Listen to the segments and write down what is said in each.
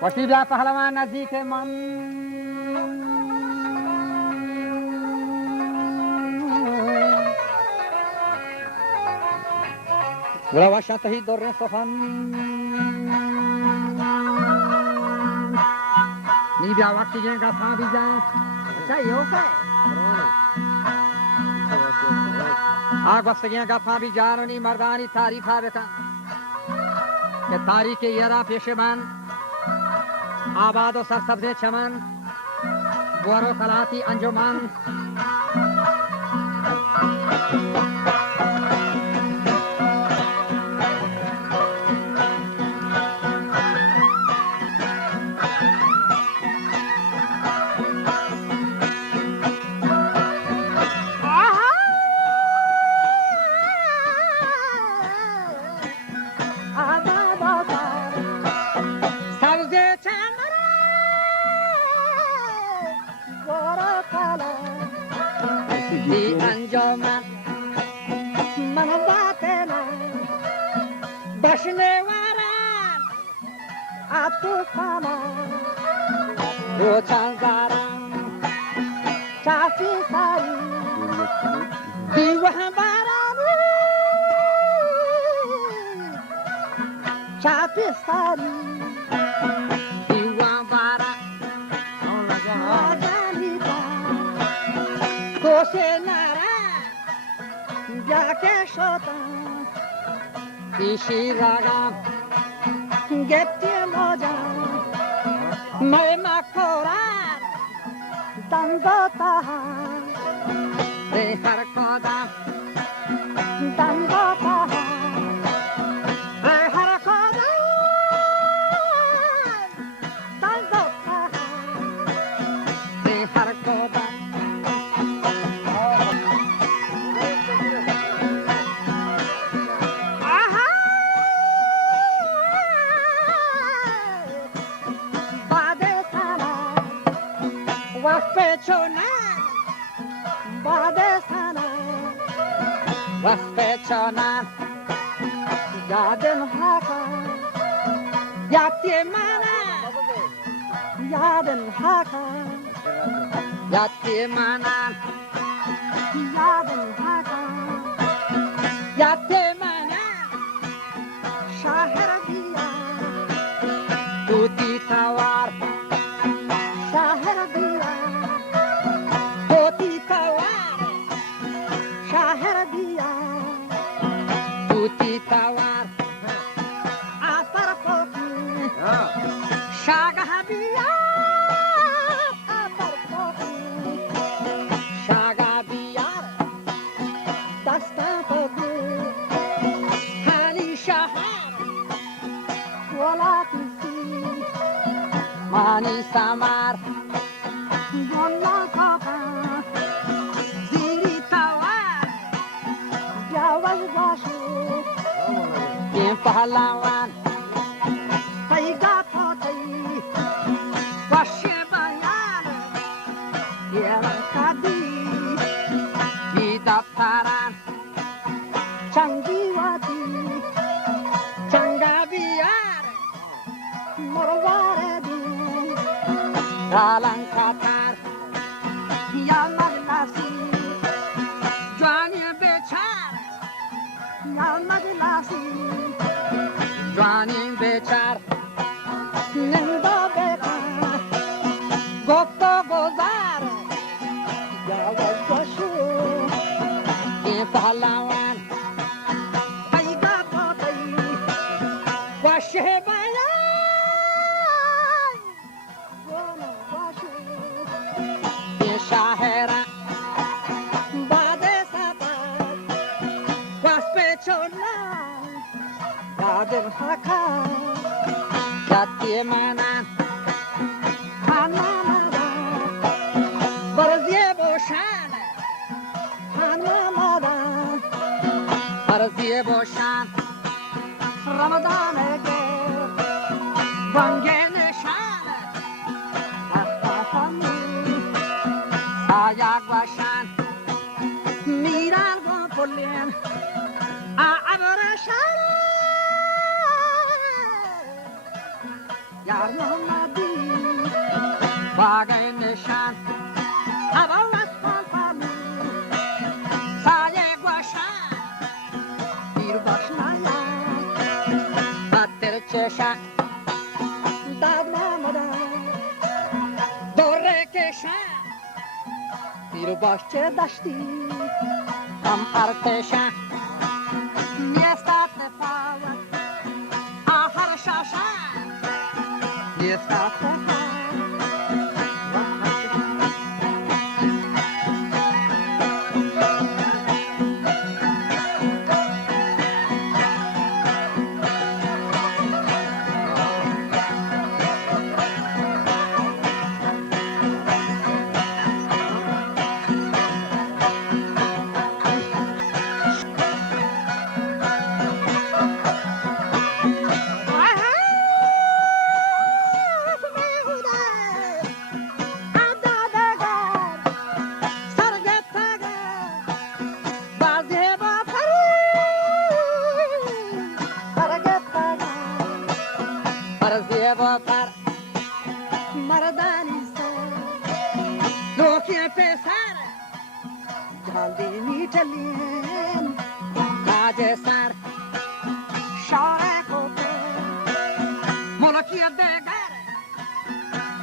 پشتی بیا پهلوان نزدیک من روان تهی دور سخن می بیا وقتی جنگ پا بیجان چای ہوسای آگ وقتی پا بیجانونی مردانی تاریخ آبتا که تاریخ یرا پیش من آباد و سرسبز چمن بور و خلاتی انجمن انجامن من باطنا بشنه ورن اتو سما رو چند زارم چافی ساری دیوه بارم چافی ساری دیوه بارم آجالیتا کوشه jaake shotan ishi ragam getti mojam mai makoran dandota re har koda dandota re har koda dandota re har koda Waspechona, badesana, waspechona, yaden haka, yatimana, yaden haka, yatimana, yaden haka, yatimana, shahar diya, tuti tawar, shahar diya. Tawar asar poti shagabiya asar poti shagabiya dasta poti hali shahar wala kisi mani samar wala kaka ziri tawar jawaz bashu pahlawan hai gatha thai pashe bayan yeran kadi daftaran changiwati changabiyar morwaredi dalang katar yamagnasi jani bechar yamagnasi Joanin bechar Ninda beka Gokto gozar Yawaz bashu Ye pahlawan Aiga potai Washe bayan Gona washu Ye shahera Bade satar Waspechona Yaden haka yatimana hanamada barziye boshan hanamada barziye boshan ramadan ke bange nishan afahami ayak bashan miran go pollen abrashan محمدی باقی نشان هوا واسپال پالو سایه گوشن بیر باش نیان خاطر چشن داد نمودن دوره کشن بیر باش چه داشتی هم ارتشن نیستات نفاوت آخر شاشن نیستات نفاوت پر مردانی سر لوکی پسر جلدی میتلیم تاج سر شاره کوپر ملکی دگر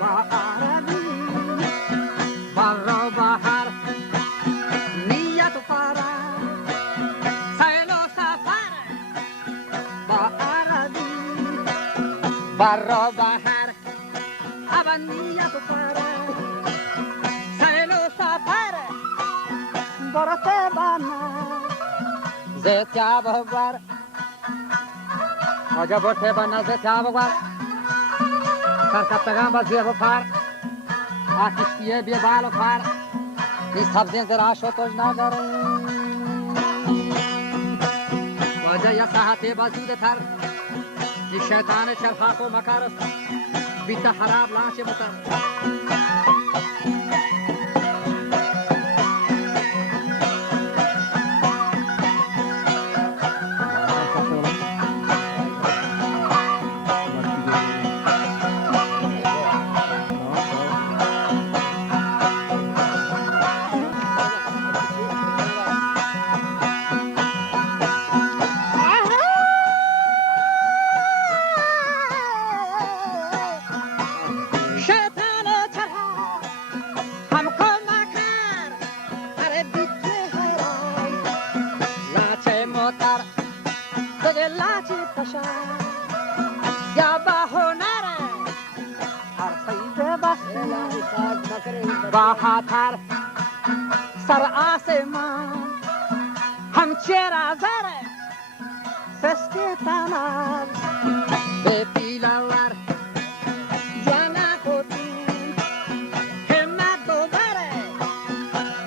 با عربی بر و بحر نیت فرا سیل و سفر با عربی بر و بحر نیت فرا سیل و سفر برات بنا زیتیا ببر آجا برت بنا زیتیا ببر سرکتگان بازی بپر آکشتیه بی بال و پر این سبزین زراش و توش نداره آجا یا ساعتی بازوده تر این شیطان چرخاک و مکارست بیتا خراب لانچه متر یا با هنر هر سید بسته با خاطر سر آسمان همچه رازر سستی تنر به پیلور جانا کتین همت دوباره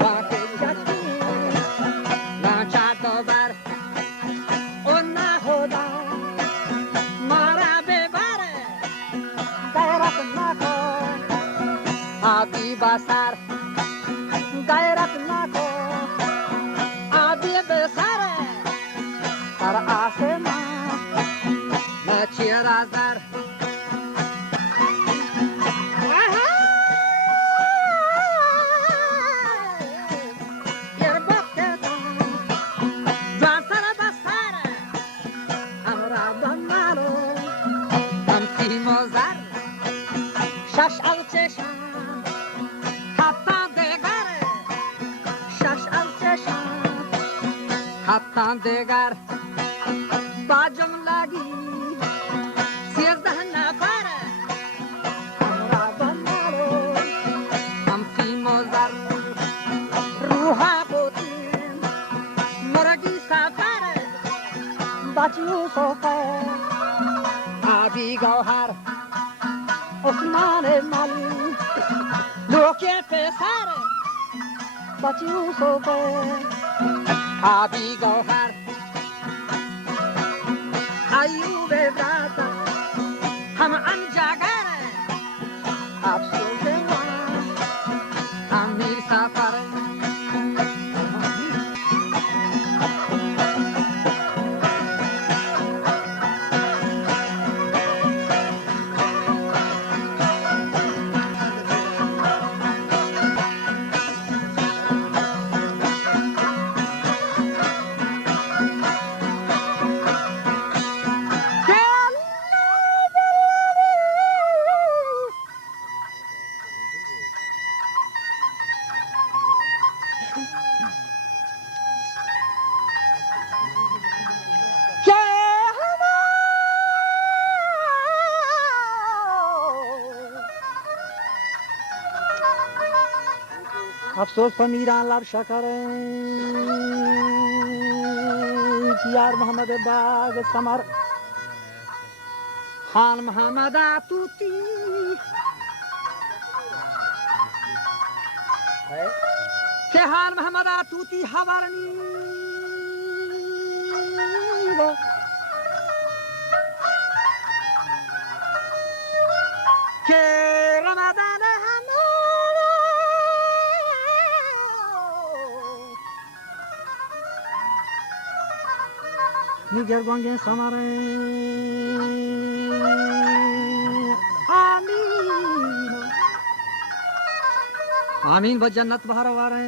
واقع جدین لانچه دوبر اون نهودا آبی بسر غیرت نکو آبی بسر سر آسمان نچی رازر یر بکتن جان سر بسر همرا بمالو دمتی موزر شش او چشم حتی دیگر با جملگی 13 نفر همرا بندارو همتی موزر روحا بودیم مرگی سفر بچ یوسف آبی گوهر عثمان ملی لوکی پسر بچ یوسف آبی گوهر ایوب براتا هم انجاگر افسوس وان امیر سفر افسوس په میران لب شکره یار محمد باغ سمر خان محمد توتی که خان محمد توتی حورنی که رمضان نیگر گنگ سمره آمین آمین با جنت بهر آوره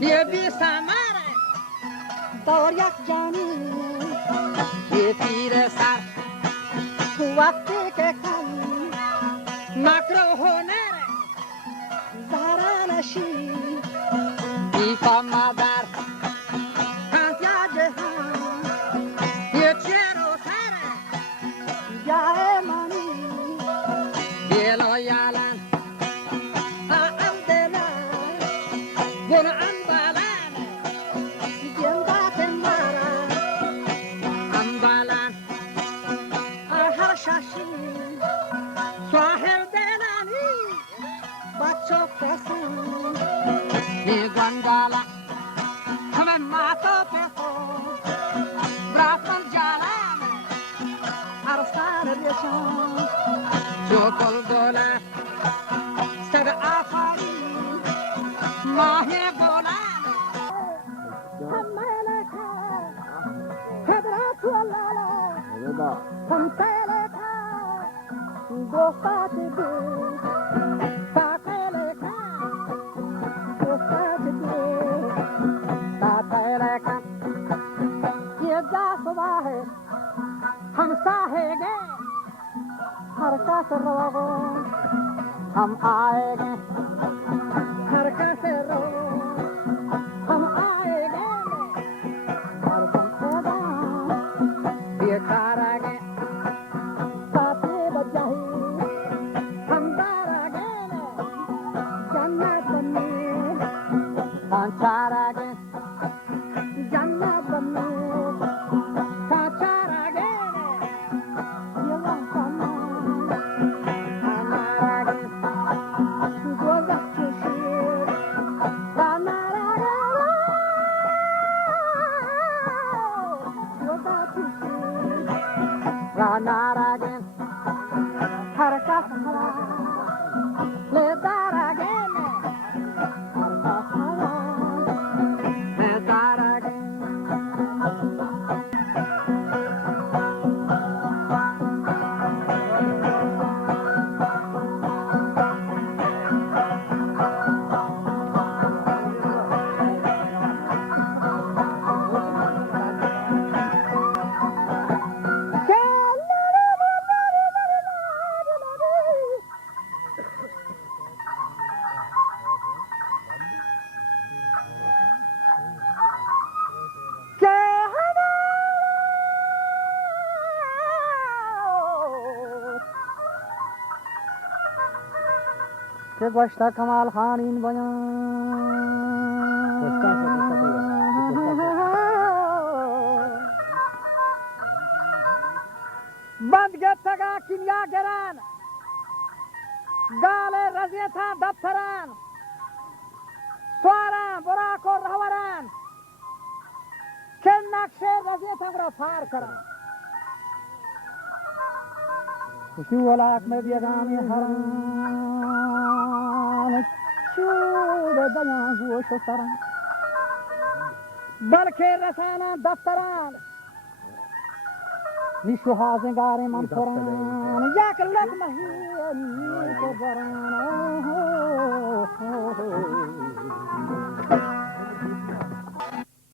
ये भी समार दौर یک جانی ये पीर सर وقتی که کم मकरो होने زهره نشی दीपा मादार کانتیا جهان ये चेरो सर جای منی ये लो यालन آم دلم गुन अंबालन جندات مرا अंबालन هر شاشی स्वाहिर देनानी بچه پسند ये गंगाला हमें मातो पे हो ब्रातल जालन ارسال ریشان जो कुल गोला सब आफारी माहे बोला حمالك خبرات ولالا تمثالك دوستات دي تعقلك دوستات دي تعقلك يبقى صباحي हम साहेगे हरकत रोगो हम आएगे हरकत रोगो हम आएगे हरकत रोगो ये खारागे साथी बजाही हम दारागे जन्नत में कांचारागे जन्नत में कांचारागे که گشته کمال خان این بند گتگا کنیا گران گال رزیتا دفتران سواران براک و رهوران که نقشه رزیتم را پار کرن کشی ولاک میں بیگامی حرام چوب بیان زوش و سران بلکه رسانان دفتران نیشو هازنگار من پران یک لقمه هی که بران